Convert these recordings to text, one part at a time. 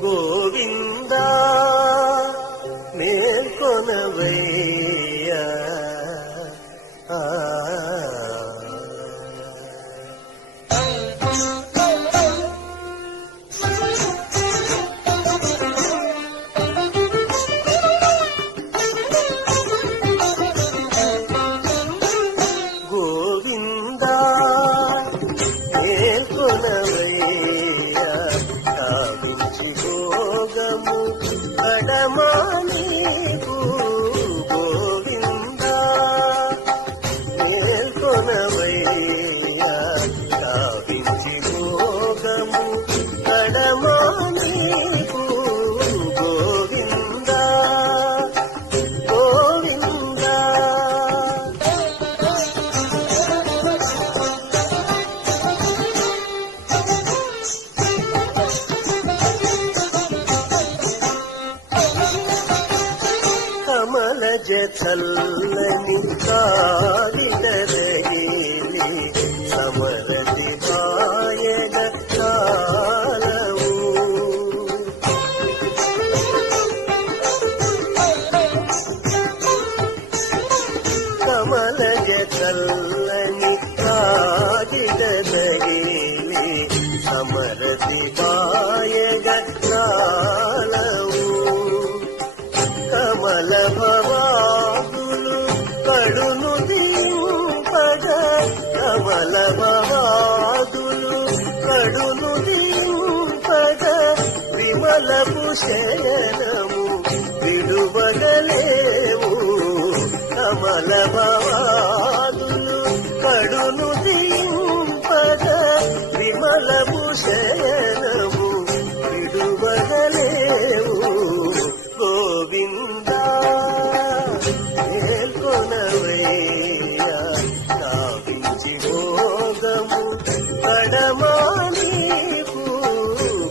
గోవిందా మేల్కొనవయ్యా గోవిందా మేల్కొనవయ్యా కావించి భోగము కడమానీకు గోవిందా మేల్కొనవయ్యా కావించి భోగము కడమానీకు గోవిందా గోవిందా కమలజ చల్లని కాలిదరగిలి సమరతి పాయన కాలవు కమలజ చల్లని కాలిదరగిలి సమరతి పాయన కాలవు కమల భవాదులు కడును దింపగ కమల భవాదులు కడును దింపగ విమల పుషయనము విడువగలేవు కమల భవాదులు కడును దింపగ విమల పుషయనము విడువగలేవు గోవిందా మేల్కొనవయ్యా కావించి భోగము కడమానీకు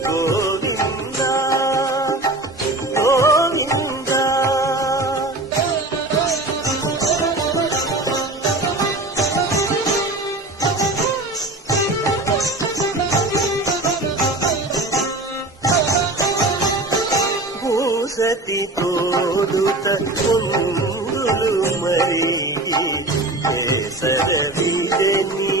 గోవిందా గోవిందా భూసతి తోడుత కుందులు మరిగి కేసర విజని